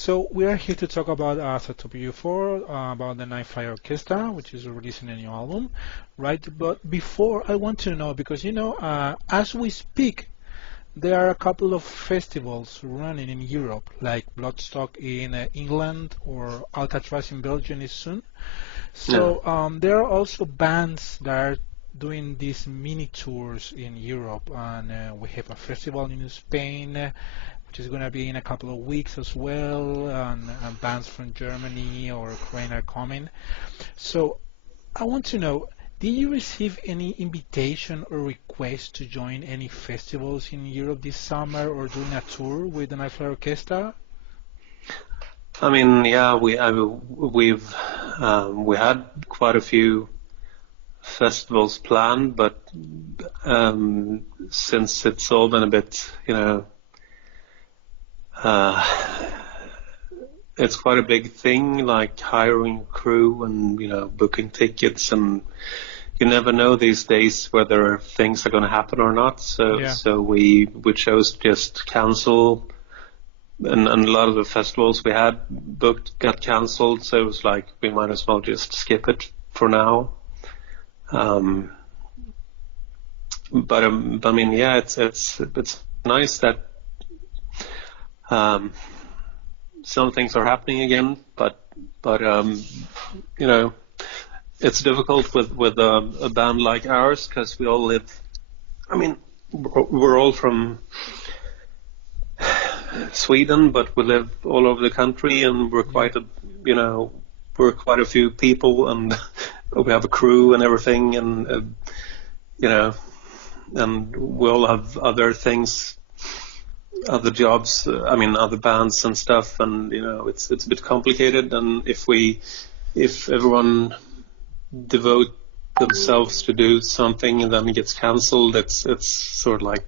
So we are here to talk about, as I told you before, about the Night Fly Orchestra, which is releasing a new album, right? But before, I want to know because as we speak, there are a couple of festivals running in Europe, like Bloodstock in England or Alcatraz in Belgium is soon. Yeah. So there are also bands that are doing these mini tours in Europe, and we have a festival in Spain, which is going to be in a couple of weeks as well, and bands from Germany or Ukraine are coming. So I want to know, did you receive any invitation or request to join any festivals in Europe this summer or doing a tour with the Night Fly Orchestra? I mean, yeah, we had quite a few festivals planned, but since it's all been a bit, uh, it's quite a big thing, like hiring a crew and booking tickets, and you never know these days whether things are going to happen or not. So Yeah. so we chose to just cancel. And a lot of the festivals we had booked got cancelled, so it was like we might as well just skip it for now. Um, but I mean, yeah, it's nice that um, some things are happening again. But you know, it's difficult with a band like ours because we all live. I mean, we're all from Sweden, but we live all over the country, and Yeah. you know, we're quite a few people, and we have a crew and everything, and you know, and we all have other things, other jobs. I mean, other bands and stuff, and it's a bit complicated. And if everyone devote themselves to do something and then it gets cancelled, it's sort of like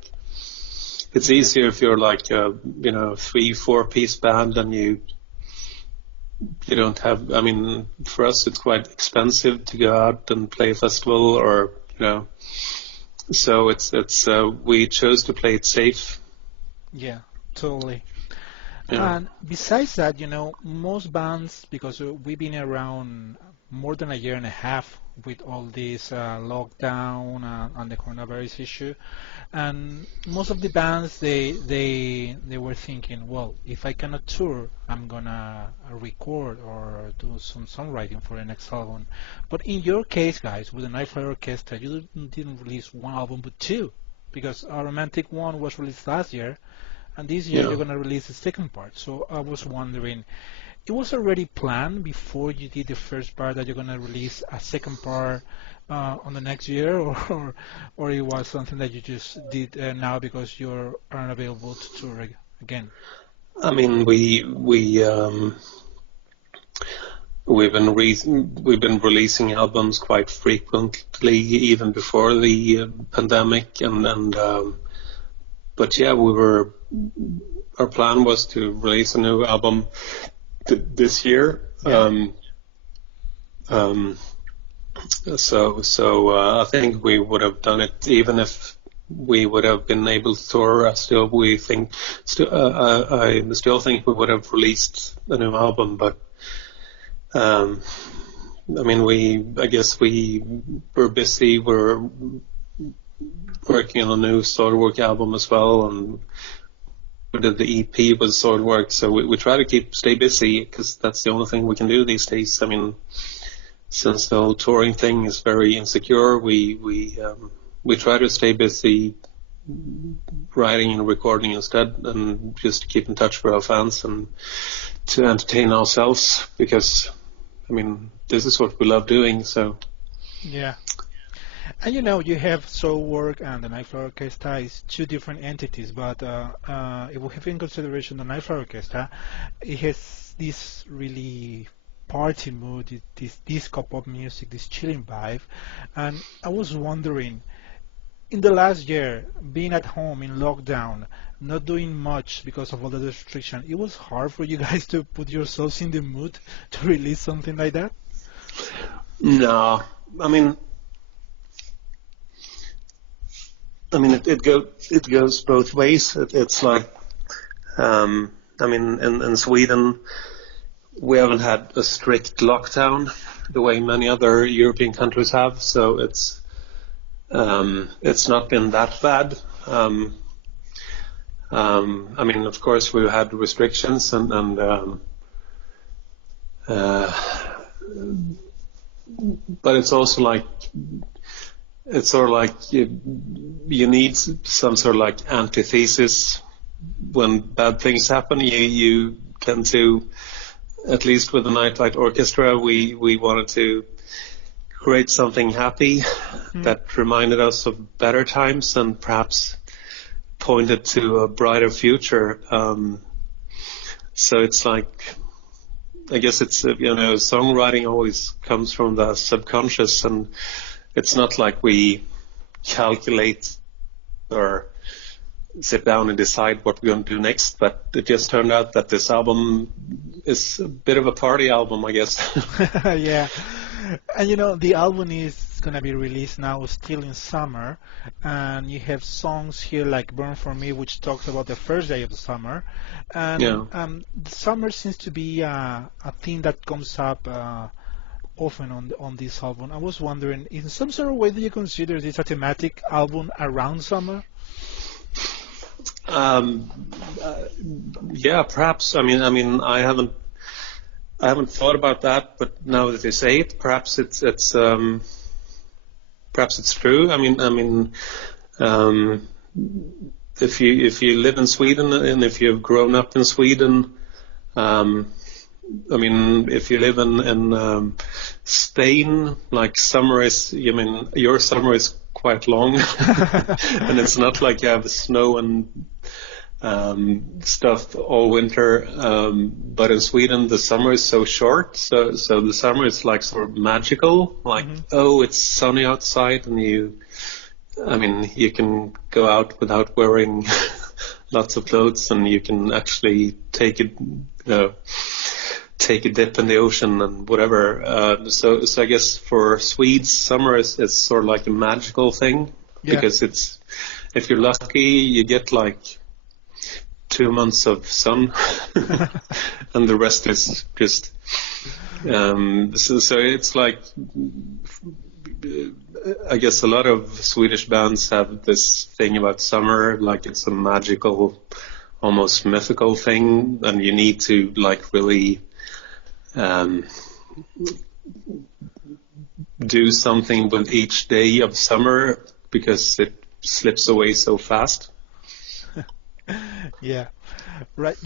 it's Yeah. easier if you're like a 3-4 piece band and you don't have. I mean, for us it's quite expensive to go out and play a festival, or so it's we chose to play it safe. Yeah. Totally. Yeah. And besides that, most bands, because we've been around more than a year and a half with all this lockdown and the coronavirus issue, and most of the bands they were thinking, well, if I cannot tour, I'm gonna record or do some songwriting for the next album. But in your case, guys, with the Nightfly Orchestra, you didn't release one album but two, because our romantic one was released last year, and this year Yeah. you're gonna release the second part. So I was wondering, it was already planned before you did the first part that you're gonna release a second part on the next year, or it was something that you just did now because you're unavailable to tour again? I mean, we've been releasing albums quite frequently, even before the pandemic, and but yeah, our plan was to release a new album this year. Yeah. Um, I think we would have done it even if we would have been able to tour. I still think we would have released a new album, but um, I mean, I guess we were busy. We're working on a new Soulwork album as well, and we did the EP with Soulwork. So we try to stay busy because that's the only thing we can do these days. I mean, since the whole touring thing is very insecure, we try to stay busy writing and recording instead, and just to keep in touch with our fans and to entertain ourselves, because I mean, this is what we love doing. So Yeah. And you have Soulwork and the Nightflower Orchestra is two different entities, but if we have in consideration the Nightflower Orchestra, it has this really party mood, this disco pop music, this chilling vibe. And I was wondering, in the last year, being at home in lockdown, not doing much because of all the restriction, it was hard for you guys to put yourselves in the mood to release something like that? no, I mean, it goes both ways. It's like, I mean, in Sweden, we haven't had a strict lockdown the way many other European countries have, so it's not been that bad. I mean, of course, we've had restrictions, but it's also like, it's sort of like you need some sort of like antithesis when bad things happen. You tend to, at least with the Nightlight Orchestra, we wanted to create something happy that reminded us of better times and perhaps pointed to a brighter future. So it's like, I guess it's, songwriting always comes from the subconscious, and it's not like we calculate or sit down and decide what we're going to do next, but it just turned out that this album is a bit of a party album, I guess. Yeah. And the album is going to be released now still in summer, and you have songs here like Burn For Me, which talks about the first day of the summer. And the summer seems to be a theme that comes up often on this album. I was wondering, in some sort of way, do you consider this a thematic album around summer? Yeah, perhaps. I mean, I haven't thought about that, but now that you say it, perhaps it's true. I mean, if you live in Sweden and if you've grown up in Sweden, I mean, if you live in Spain, like summer is, your summer is quite long, and it's not like you have snow and stuff all winter, but in Sweden the summer is so short, so the summer is like sort of magical, like oh, it's sunny outside, and you can go out without wearing lots of clothes, and you can actually take a dip in the ocean and whatever. So I guess for Swedes, summer is sort of like a magical thing, because it's, if you're lucky, you get like 2 months of sun, and the rest is just. So it's like, I guess a lot of Swedish bands have this thing about summer, like it's a magical, almost mythical thing, and you need to like really do something with each day of summer because it slips away so fast. Yeah, right.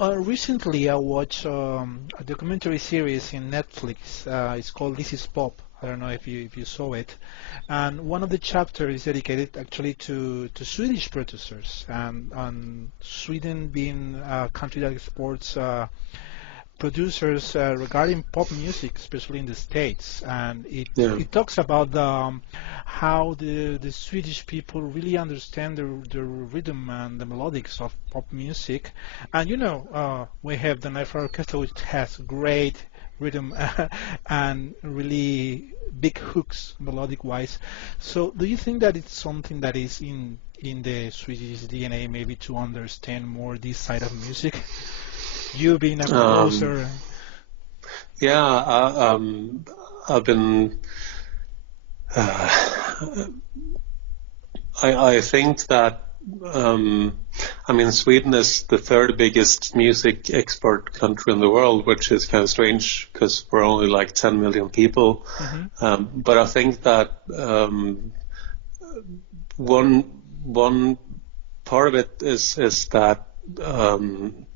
Recently I watched a documentary series in Netflix. It's called This Is Pop. I don't know if you saw it. And one of the chapters is dedicated actually to Swedish producers, and Sweden being a country that exports producers regarding pop music, especially in the States, and it talks about how the Swedish people really understand the rhythm and the melodics of pop music. And we have the Nightlight Orchestra, which has great rhythm and really big hooks melodic wise. So do you think that it's something that is in the Swedish DNA, maybe, to understand more this side of music? You being a composer. I've been. I think that. Sweden is the third biggest music export country in the world, which is kind of strange because we're only like 10 million people. But I think that one part of it is that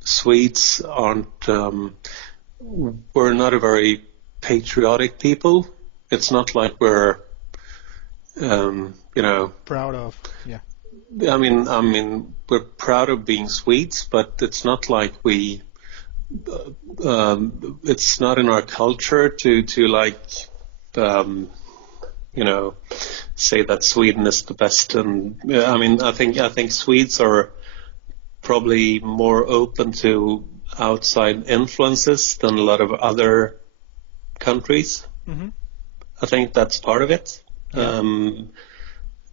Swedes aren't. We're not a very patriotic people. It's not like we're, proud of. Yeah. We're proud of being Swedes, but it's not like we. It's not in our culture to like, say that Sweden is the best. And I think Swedes are probably more open to outside influences than a lot of other countries. I think that's part of it.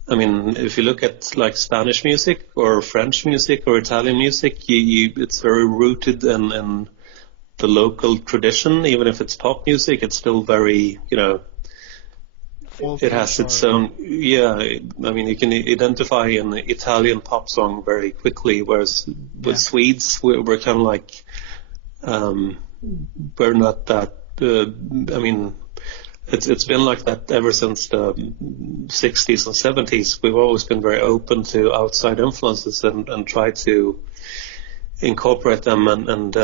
I mean, if you look at like Spanish music or French music or Italian music, it's very rooted in the local tradition. Even if it's pop music, it's still very, it has its own. Yeah, I mean, you can identify an Italian pop song very quickly, whereas with Swedes, we're kind of like, we're not that. I mean, it's been like that ever since the 60s and 70s. We've always been very open to outside influences and try to incorporate them. And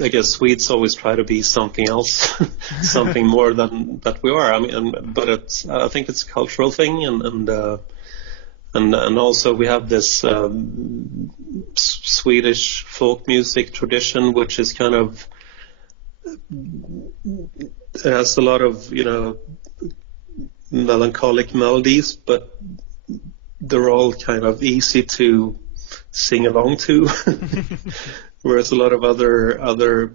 I guess Swedes always try to be something else, something more than that we are. I mean, but I think it's a cultural thing, and also we have this Swedish folk music tradition, which is kind of, it has a lot of melancholic melodies, but they're all kind of easy to sing along to. Whereas a lot of other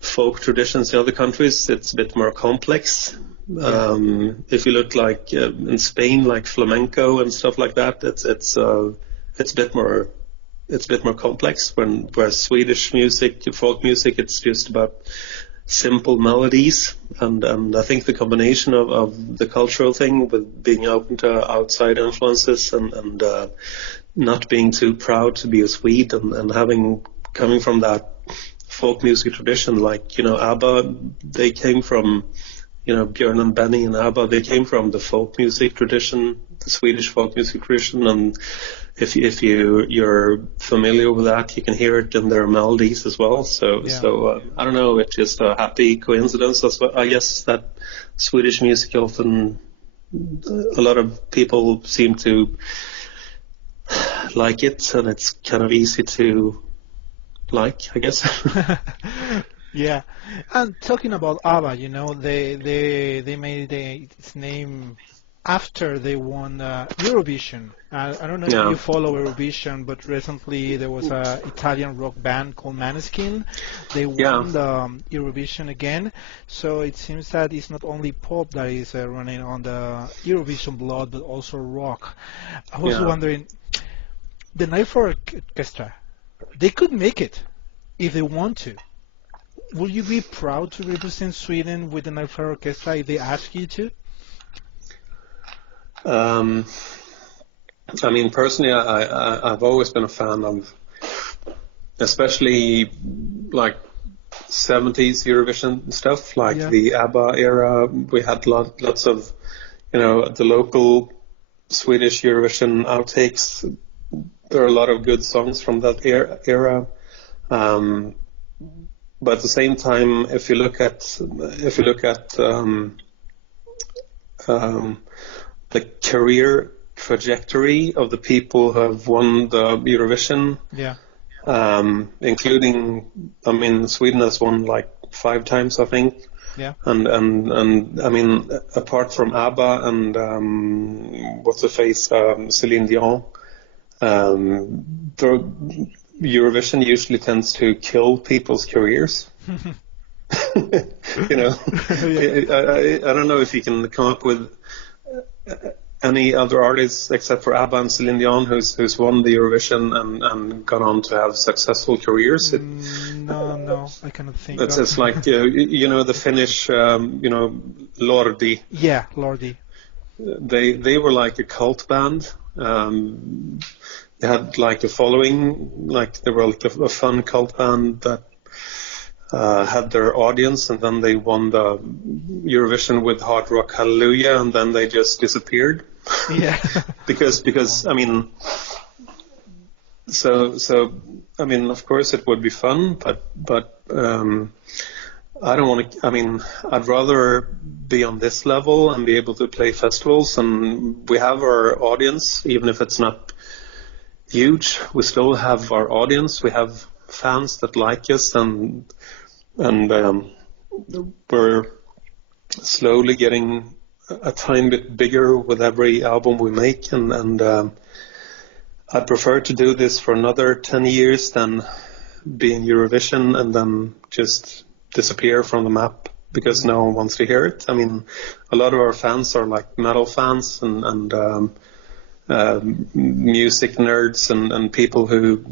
folk traditions in other countries, it's a bit more complex. If you look like in Spain, like flamenco and stuff like that, it's a bit more complex. Whereas Swedish music, folk music, it's just about simple melodies, and I think the combination of the cultural thing with being open to outside influences and not being too proud to be a Swede and coming from that folk music tradition, like ABBA, they came from Björn and Benny and ABBA, they came from the folk music tradition, the Swedish folk music tradition, and if you're familiar with that, you can hear it in their melodies as well. So I don't know, it's just a happy coincidence. That's what I guess, that Swedish music often, a lot of people seem to like it, and it's kind of easy to like, I guess. Yeah, and talking about ABBA, they made its name after they won Eurovision. I don't know if you follow Eurovision, but recently there was an Italian rock band called Maneskin. They won the Eurovision again, so it seems that it's not only pop that is running on the Eurovision blood, but also rock. I was wondering, the Nightflower Orchestra, they could make it if they want to. Would you be proud to represent Sweden with the Nightflower Orchestra if they ask you to? I mean, personally, I've always been a fan of, especially like 70s Eurovision stuff, like the ABBA era. We had lots of, the local Swedish Eurovision outtakes. There are a lot of good songs from that era. But at the same time, if you look at the career trajectory of the people who have won the Eurovision, including, I mean, Sweden has won like 5 times, I think. Yeah. And I mean, apart from ABBA and what's the face, Celine Dion, Eurovision usually tends to kill people's careers. I don't know if you can come up with any other artists except for ABBA and Celine Dion who's won the Eurovision and gone on to have successful careers. No, I cannot think. It's like the Finnish Lordi. Yeah, Lordi. They were like a cult band. They had like a following, like they were like a fun cult band that had their audience, and then they won the Eurovision with Hard Rock Hallelujah, and then they just disappeared. Yeah. because I mean, so I mean, of course it would be fun, but I don't want to. I mean, I'd rather be on this level and be able to play festivals, and we have our audience, even if it's not huge. We still have our audience. We have fans that like us, and we're slowly getting a tiny bit bigger with every album we make, and I'd prefer to do this for another 10 years than be in Eurovision and then just disappear from the map because no one wants to hear it. I mean, a lot of our fans are like metal fans and music nerds and people who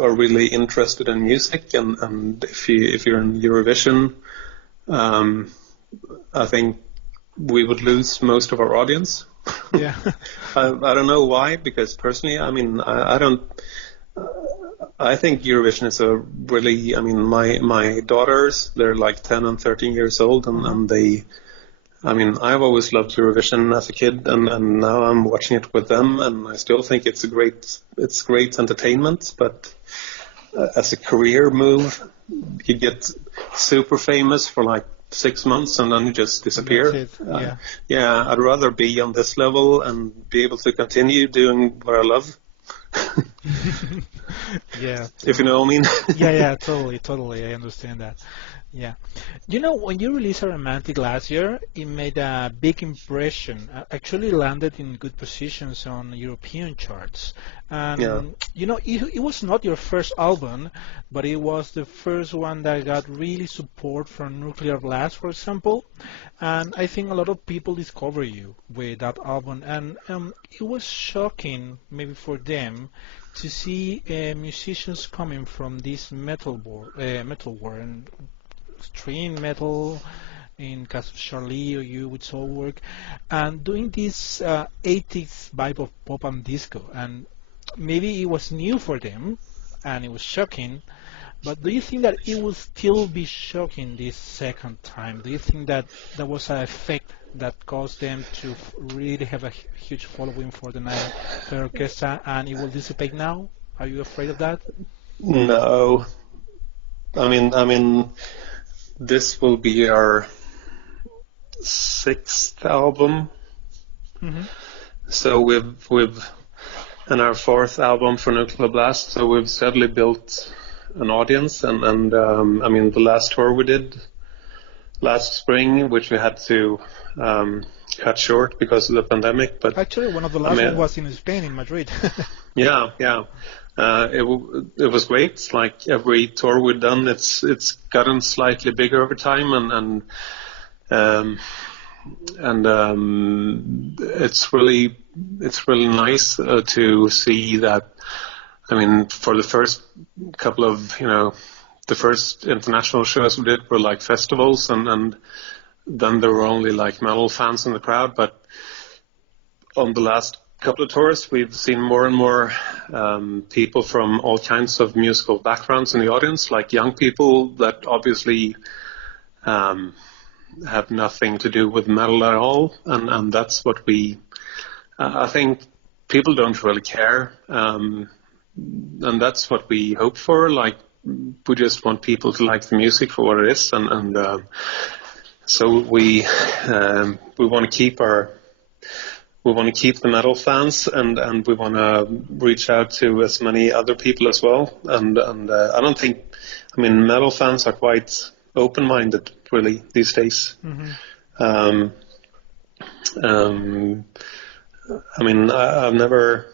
are really interested in music. And if you're in Eurovision, I think we would lose most of our audience. Yeah. I don't know why, because personally, I mean, I don't. I think Eurovision is a really. I mean, my daughters, they're like 10 and 13 years old, and they. I mean, I've always loved Eurovision as a kid, and now I'm watching it with them, and I still think it's great entertainment. But as a career move, you get super famous for like 6 months and then you just disappear. That's it. Yeah. Yeah, I'd rather be on this level and be able to continue doing what I love. Yeah. If you know what I mean. Yeah, totally. I understand that. Yeah. You know, when you released Aeromantic last year, it made a big impression. Actually landed in good positions on European charts. And, Yeah. you know, it was not your first album, but it was the first one that got really support from Nuclear Blast, for example. And I think a lot of people discover you with that album. And it was shocking, maybe for them, to see musicians coming from this metal world, and extreme metal in case of Charlie or you with Soulwork, and doing this 80s vibe of pop and disco. And maybe it was new for them and it was shocking, but do you think that it will still be shocking this second time? Do you think that there was an effect that caused them to really have a huge following for the night, the orchestra, and it will dissipate now? Are you afraid of that? No. I mean, this will be our 6th album. Mm-hmm. So we've and our 4th album for Nuclear Blast. So we've steadily built an audience, and I mean, the last tour we did last spring, which we had to cut short because of the pandemic. But actually, one of the last ones was in Spain, in Madrid. Yeah. It was great. Like every tour we've done, it's gotten slightly bigger over time, and it's really nice to see that. I mean, for the first couple of, the first international shows we did were like festivals, and then there were only like metal fans in the crowd. But on the last couple of tours, we've seen more and more people from all kinds of musical backgrounds in the audience, like young people that obviously have nothing to do with metal at all, and that's what I think people don't really care, and that's what we hope for. Like, we just want people to like the music for what it is, and so we want to keep the metal fans, and we want to reach out to as many other people as well. And I don't think, I mean, metal fans are quite open-minded, really, these days. Mm-hmm. I mean, I've never.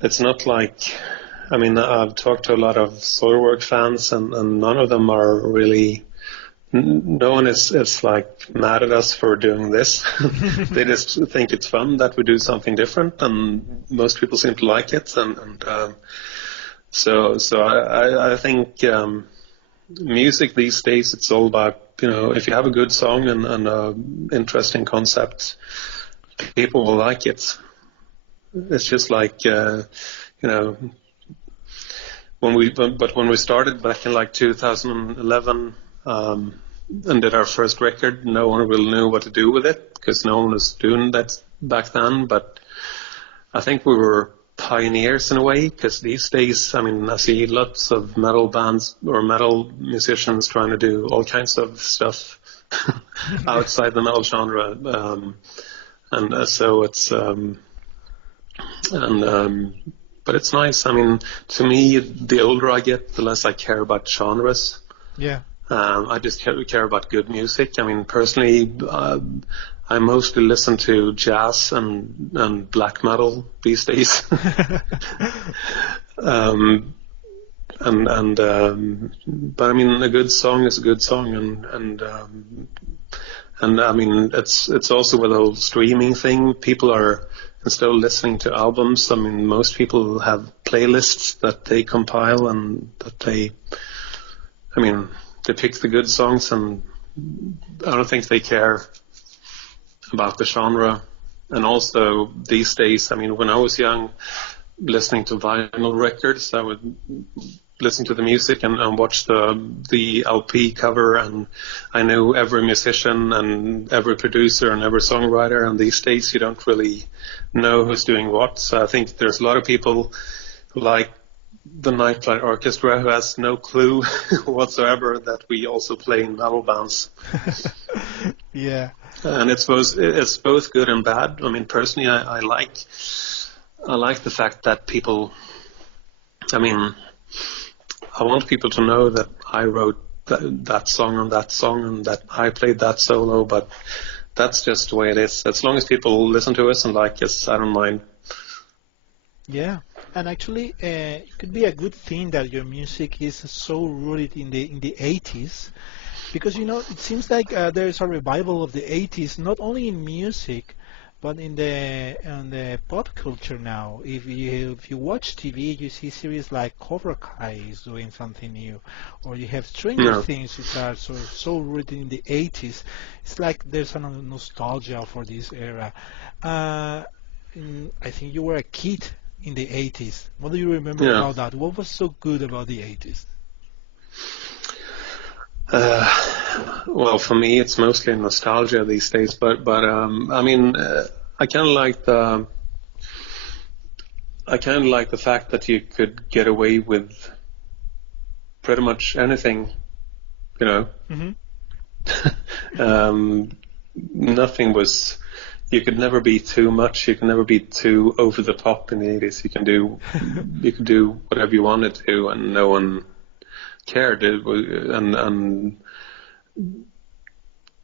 It's not like. I mean, I've talked to a lot of Soulwork fans, and none of them are really. No one is like mad at us for doing this. They just think it's fun that we do something different, and most people seem to like it. And so I think music these days, it's all about, if you have a good song and a interesting concept, people will like it. It's just like when we started back in like 2011. And did our first record, no one really knew what to do with it because no one was doing that back then. But I think we were pioneers in a way, because these days, I mean, I see lots of metal bands or metal musicians trying to do all kinds of stuff outside the metal genre. So it's but it's nice. I mean, to me, the older I get, the less I care about genres. Yeah. I just care about good music. I mean, personally, I mostly listen to jazz and black metal these days. but I mean, a good song is a good song, and I mean, it's also with the whole streaming thing. People are, instead of listening to albums, I mean, most people have playlists that they compile and that they pick the good songs, and I don't think they care about the genre. And also these days, I mean, when I was young, listening to vinyl records, I would listen to the music and watch the LP cover, and I knew every musician and every producer and every songwriter, and these days you don't really know who's doing what. So I think there's a lot of people like the Nightflight Orchestra who has no clue whatsoever that we also play in metal bands. Yeah. And it's both good and bad. I mean, personally, I like the fact that people, I mean, I want people to know that I wrote that song and that I played that solo, but that's just the way it is. As long as people listen to us and like us, I don't mind. Yeah, and actually, it could be a good thing that your music is so rooted in the 80s, because it seems like there's a revival of the 80s, not only in music, but in the pop culture now. If you watch TV, you see series like Cobra Kai is doing something new, or you have Stranger Things, which are so rooted in the 80s. It's like there's a nostalgia for this era. I think you were a kid in the 80s. What do you remember about that? What was so good about the 80s? Well, for me, it's mostly nostalgia these days. But I mean, I kind of like the fact that you could get away with pretty much anything, Mm-hmm. Nothing was. You could never be too much. You can never be too over the top in the 80s. You could do whatever you wanted to, and no one cared. And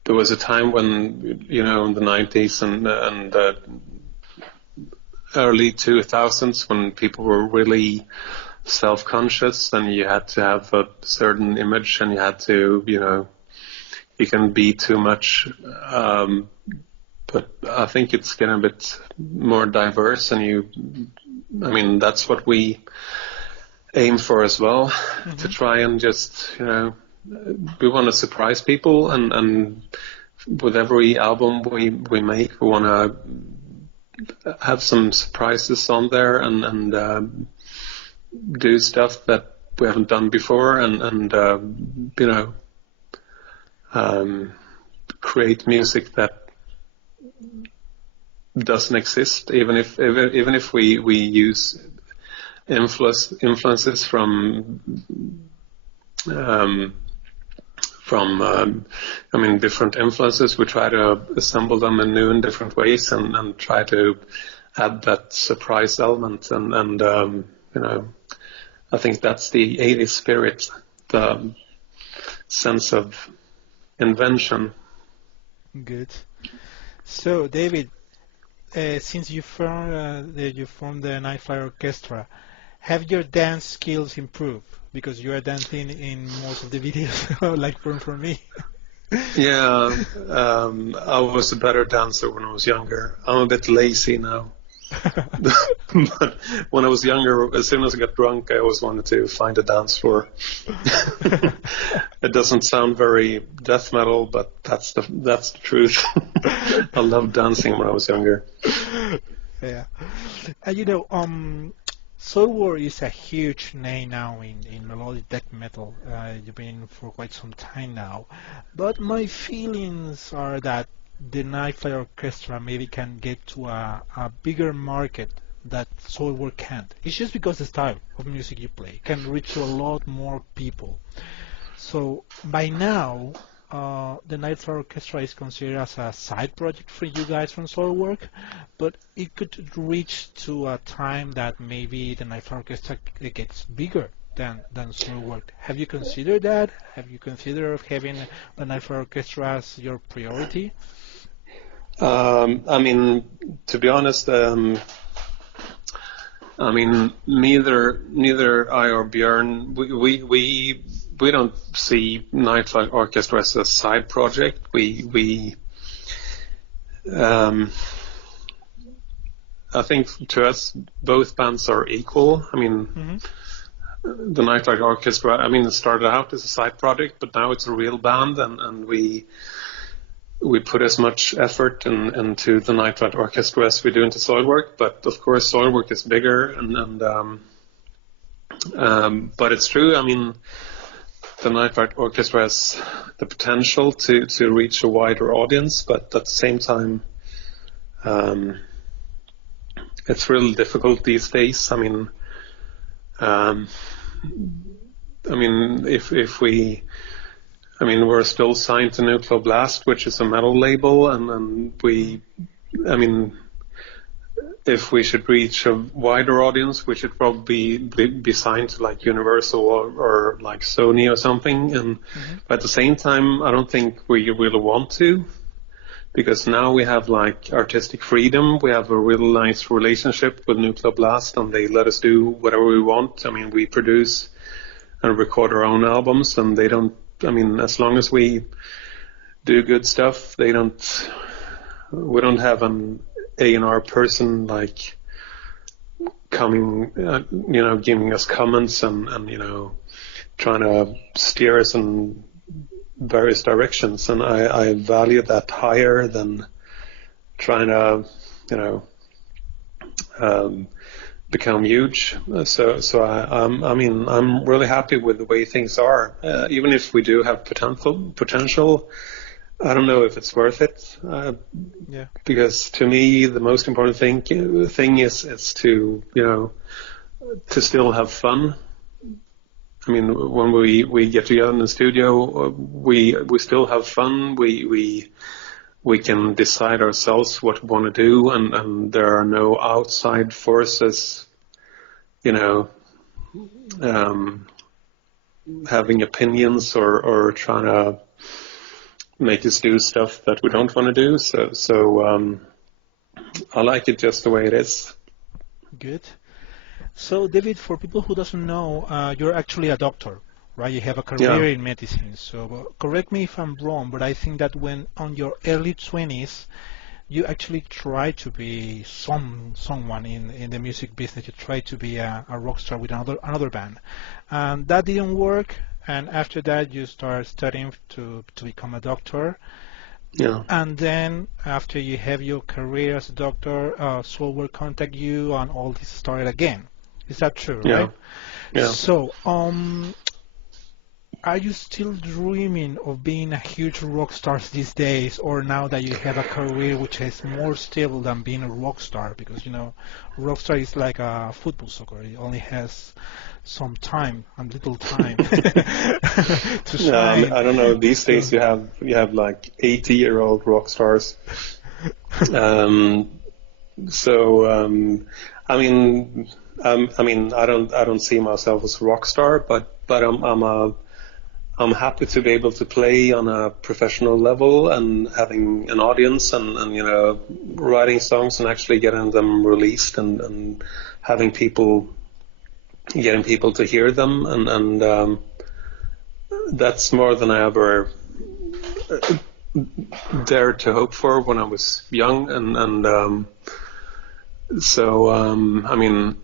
there was a time when, in the 90s and early 2000s, when people were really self-conscious, and you had to have a certain image, and you had to, you can be too much. But I think it's getting a bit more diverse, and that's what we aim for as well, mm-hmm. to try and just, we want to surprise people, and with every album we make, we want to have some surprises on there, and do stuff that we haven't done before, and create music that doesn't exist, even if we use influences from different influences. We try to assemble them in new and different ways, and try to add that surprise element, and I think that's the 80s spirit, the sense of invention. Good. So, David, since you formed the Nightflight Orchestra, have your dance skills improved? Because you are dancing in most of the videos, like for me. Yeah, I was a better dancer when I was younger. I'm a bit lazy now. But when I was younger, as soon as I got drunk, I always wanted to find a dance floor. It doesn't sound very death metal, but that's the truth. I loved dancing when I was younger. Yeah, and Soulwork is a huge name now in melodic death metal. You've been for quite some time now, but my feelings are that the Nightflight Orchestra maybe can get to a bigger market that Soulwork can't. It's just because the style of music you play can reach to a lot more people. So by now, the Nightflight Orchestra is considered as a side project for you guys from Soulwork, but it could reach to a time that maybe the Nightflight Orchestra gets bigger than Soulwork. Have you considered that? Have you considered having the Nightflight Orchestra as your priority? To be honest, I mean, neither I or Björn, we don't see Nightlight Orchestra as a side project. I think to us both bands are equal. I mean, the Nightlight Orchestra, I mean, it started out as a side project, but now it's a real band, and we put as much effort into the Nightlight Orchestra as we do into Soulwork. But of course, Soulwork is bigger, but it's true. I mean, the Nightlight Orchestra has the potential to reach a wider audience, but at the same time, it's really difficult these days. I mean, we're still signed to Nuclear Blast, which is a metal label, and if we should reach a wider audience, we should probably be signed to like Universal or like Sony or something. And but at the same time, I don't think we really want to, because now we have like artistic freedom. We have a really nice relationship with Nuclear Blast, and they let us do whatever we want. I mean, we produce and record our own albums, and they don't. I mean, as long as we do good stuff, we don't have an A&R person like coming, giving us comments and trying to steer us in various directions. And I value that higher than trying to, become huge. So I'm really happy with the way things are. Even if we do have potential, I don't know if it's worth it. Because to me, the most important thing is to to still have fun. I mean, when we get together in the studio, we still have fun. We can decide ourselves what we want to do, and there are no outside forces, having opinions or trying to make us do stuff that we don't want to do. So I like it just the way it is. Good. So, David, for people who doesn't know, you're actually a doctor, right? You have a career in medicine. So correct me if I'm wrong, but I think that when on your early 20s, you actually try to be someone in the music business. You try to be a rock star with another band, and that didn't work. And after that, you start studying to become a doctor. Yeah. And then after you have your career as a doctor, Soulwork contact you, and all this started again. Is that true? Yeah. Right? Yeah. So, are you still dreaming of being a huge rock star these days, or now that you have a career which is more stable than being a rock star? Because rock star is like a football soccer; it only has some time and little time to shine. I don't know. These days you have like 80-year-old rock stars. I don't see myself as a rock star, but I'm happy to be able to play on a professional level and having an audience and writing songs and actually getting them released and getting people to hear them and that's more than I ever dared to hope for when I was young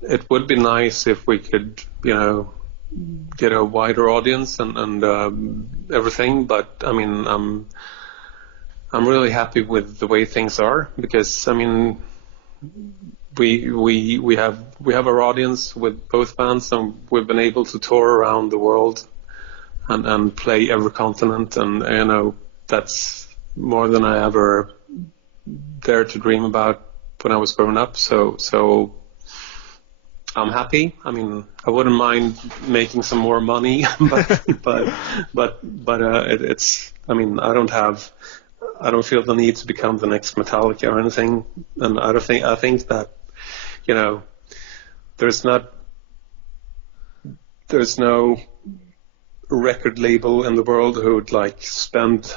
it would be nice if we could get a wider audience and everything, but I'm really happy with the way things are, because we have our audience with both bands, and we've been able to tour around the world and play every continent, and that's more than I ever dared to dream about when I was growing up. So I'm happy. I wouldn't mind making some more money, but it's. I don't feel the need to become the next Metallica or anything, and I think that there's no record label in the world who would spend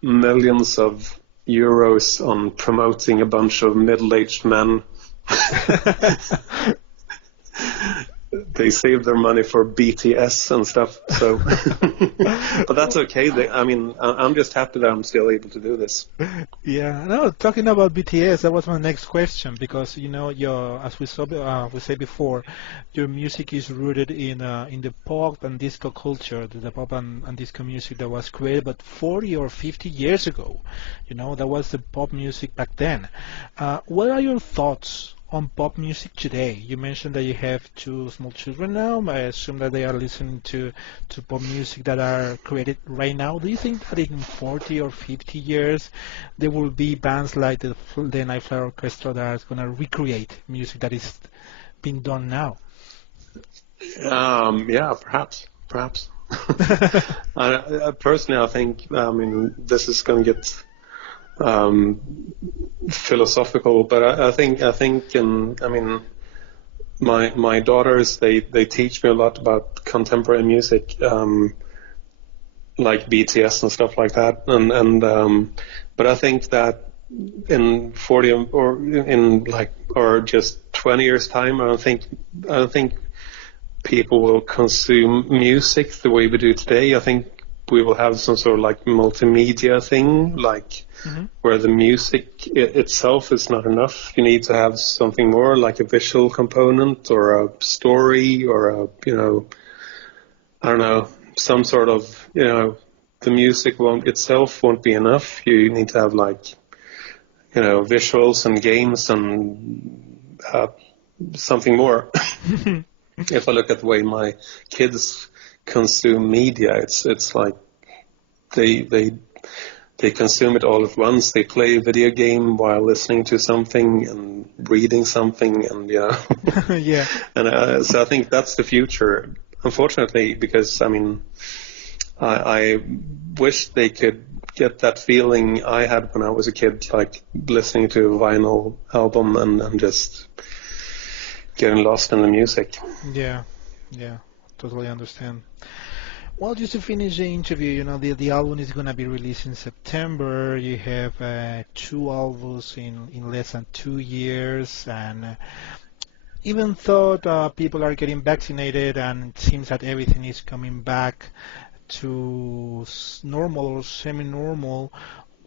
millions of euros on promoting a bunch of middle-aged men they save their money for BTS and stuff. So, but that's okay. I'm just happy that I'm still able to do this. Yeah, no, talking about BTS, that was my next question because as we said before, your music is rooted in the pop and disco culture, the pop and disco music that was created but 40 or 50 years ago. That was the pop music back then. What are your thoughts on pop music today? You mentioned that you have two small children now. I assume that they are listening to pop music that are created right now. Do you think that in 40 or 50 years there will be bands like the Night Flight Orchestra that are going to recreate music that is being done now? Yeah, perhaps. Personally, I think this is going to get philosophical, but I think my daughters they teach me a lot about contemporary music, like BTS and stuff like that, and but I think that in 40 or just 20 years time, I don't think people will consume music the way we do today. I think we will have some sort of like multimedia thing, like where the music itself is not enough. You need to have something more, like a visual component or a story or I don't know, some sort of, the music itself won't be enough. You need to have like, visuals and games and something more. If I look at the way my kids consume media, it's like they consume it all at once. They play a video game while listening to something and reading something, and Yeah. And so I think that's the future. Unfortunately, because I wish they could get that feeling I had when I was a kid, like listening to a vinyl album and just getting lost in the music. Yeah, totally understand. Well, just to finish the interview, the album is going to be released in September. You have two albums in less than 2 years, and even though people are getting vaccinated and it seems that everything is coming back to normal or semi-normal,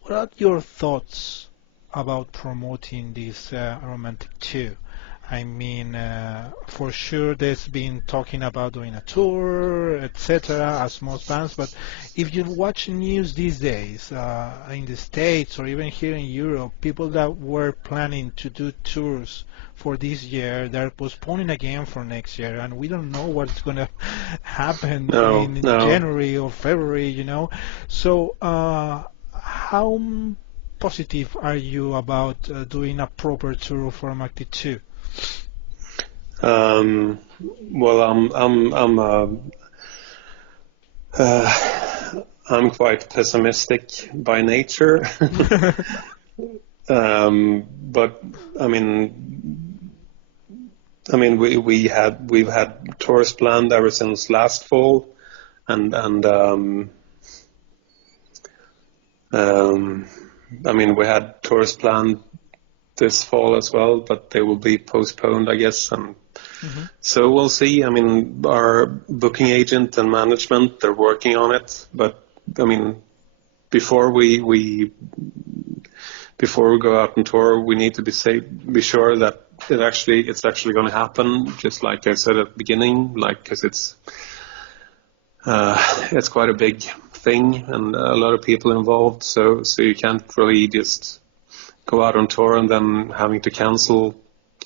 what are your thoughts about promoting this Aeromantic 2? I mean, for sure, there's been talking about doing a tour, etc., as most bands. But if you watch news these days in the States or even here in Europe, people that were planning to do tours for this year, they're postponing again for next year, and we don't know what's going to happen in January or February. So, how positive are you about doing a proper tour for Aeromantic 2? Well, I'm quite pessimistic by nature. But we've had tours planned ever since last fall, and we had tours planned this fall as well, but they will be postponed, I guess. And so we'll see. Our booking agent and management, they're working on it. But before we go out on tour, we need to be sure that it's actually going to happen. Just like I said at the beginning, because it's quite a big thing and a lot of people involved. So you can't really just go out on tour and then having to cancel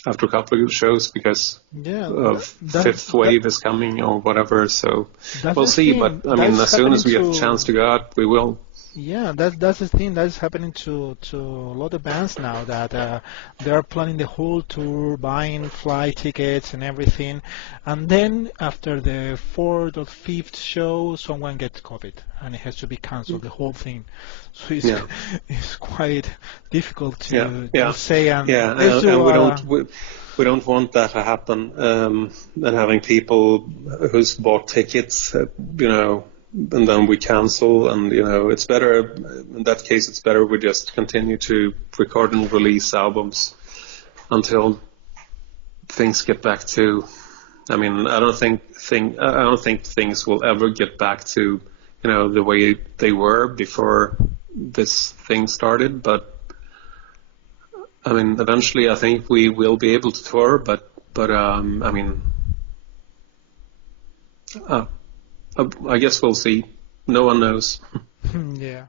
after a couple of shows because fifth wave is coming or whatever. So we'll see. But as soon as we get the chance to go out, we will. Yeah, that's the thing that's happening to a lot of bands now, that they're planning the whole tour, buying flight tickets and everything, and then after the fourth or fifth show, someone gets COVID and it has to be cancelled, the whole thing. So it's quite difficult to say. And we don't want that to happen. And having people who's bought tickets, and then we cancel, and it's better in that case. It's better we just continue to record and release albums until things get back to I mean, I don't think things will ever get back to, the way they were before this thing started. But I mean, eventually, I think we will be able to tour. But I mean, I guess we'll see. No one knows. Yeah.